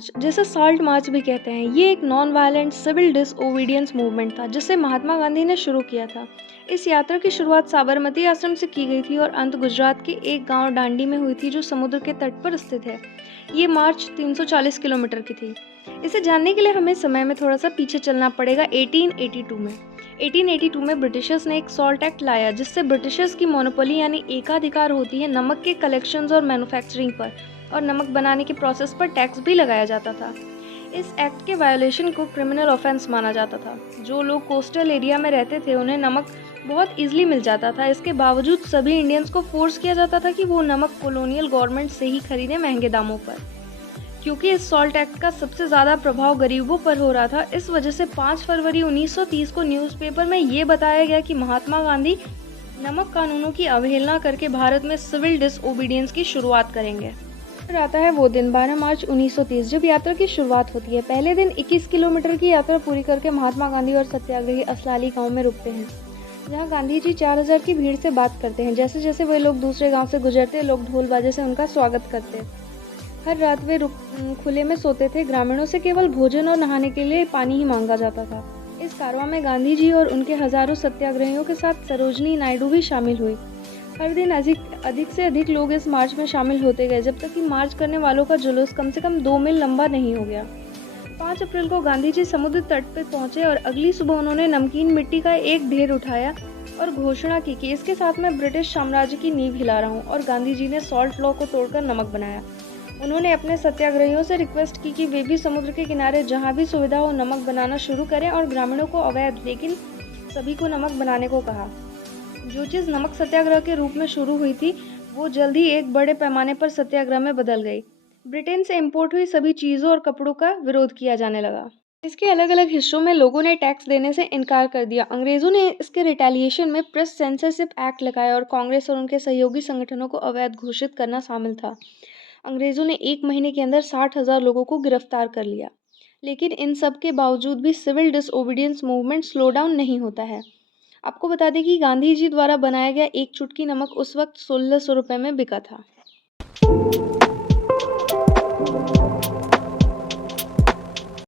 जिसे salt march भी कहते हैं, ये एक non violent civil disobedience movement था जिसे महात्मा गांधी ने शुरू किया था। इस यात्रा की शुरुआत साबरमती आश्रम से की गई थी और अंत गुजरात के एक गांव डांडी में हुई थी जो समुद्र के तट पर स्थित है। ये मार्च 340 किलोमीटर की थी। इसे जानने के लिए हमें समय में थोड़ा सा पीछे चलना पड़ेगा 1882 में। 1882 में ब्रिटिशर्स ने एक सॉल्ट एक्ट लाया जिससे ब्रिटिशर्स की मोनोपोली यानी एकाधिकार होती है नमक के कलेक्शंस और मैन्युफैक्चरिंग पर, और नमक बनाने के प्रोसेस पर टैक्स भी लगाया जाता था। इस एक्ट के वायोलेशन को क्रिमिनल ऑफेंस माना जाता था। जो लोग कोस्टल एरिया में रहते थे उन्हें नमक बहुत इजीली मिल जाता था। इसके बावजूद सभी इंडियंस को फोर्स किया जाता था कि वो नमक कॉलोनियल गवर्नमेंट से ही खरीदें महंगे दामों पर। क्योंकि इस सॉल्ट एक्ट का सबसे ज़्यादा प्रभाव गरीबों पर हो रहा था, इस वजह से 5 फरवरी 1930 को न्यूज़पेपर में ये बताया गया कि महात्मा गांधी नमक कानूनों की अवहेलना करके भारत में सिविल डिसओबीडियंस की शुरुआत करेंगे। फिर आता है वो दिन 12 मार्च 1930 जब यात्रा की शुरुआत होती है। पहले दिन 21 किलोमीटर की यात्रा पूरी करके महात्मा गांधी और सत्याग्रही असलाली गांव में रुकते हैं, जहां गांधी जी 4000 की भीड़ से बात करते हैं। जैसे जैसे वे लोग दूसरे गांव से गुजरते, लोग ढोल बाजे से उनका स्वागत करते। हर रात वे खुले में सोते थे। ग्रामीणों से केवल भोजन और नहाने के लिए पानी ही मांगा जाता था। इस कारवां में गांधी जी और उनके हजारों सत्याग्रहियों के साथ सरोजनी नायडू भी शामिल हुई। हर दिन अधिक से अधिक लोग इस मार्च में शामिल होते गए, जब तक कि मार्च करने वालों का जुलूस कम से कम 2 मील लंबा नहीं हो गया। 5 अप्रैल को गांधी जी समुद्र तट पर पहुंचे और अगली सुबह उन्होंने नमकीन मिट्टी का एक ढेर उठाया और घोषणा की कि इसके साथ मैं ब्रिटिश साम्राज्य की नींव हिला रहा हूं। और गांधी जी ने सॉल्ट लॉ को तोड़कर नमक बनाया। उन्होंने अपने सत्याग्रहियों से रिक्वेस्ट की कि वे भी समुद्र के किनारे जहां भी सुविधा हो नमक बनाना शुरू करें, और ग्रामीणों को अवैध लेकिन सभी को नमक बनाने को कहा। जो चीज़ नमक सत्याग्रह के रूप में शुरू हुई थी वो जल्द ही एक बड़े पैमाने पर सत्याग्रह में बदल गई। ब्रिटेन से इंपोर्ट हुई सभी चीज़ों और कपड़ों का विरोध किया जाने लगा। इसके अलग अलग हिस्सों में लोगों ने टैक्स देने से इनकार कर दिया। अंग्रेजों ने इसके रिटेलिएशन में प्रेस सेंसरशिप एक्ट लगाया और कांग्रेस और उनके सहयोगी संगठनों को अवैध घोषित करना शामिल था। अंग्रेजों ने 1 महीने के अंदर 60,000 लोगों को गिरफ्तार कर लिया। लेकिन इन सब के बावजूद भी civil disobedience movement slow down नहीं होता है। आपको बता दें कि गांधी जी द्वारा बनाया गया एक चुटकी नमक उस वक्त 1600 रुपये में बिका था।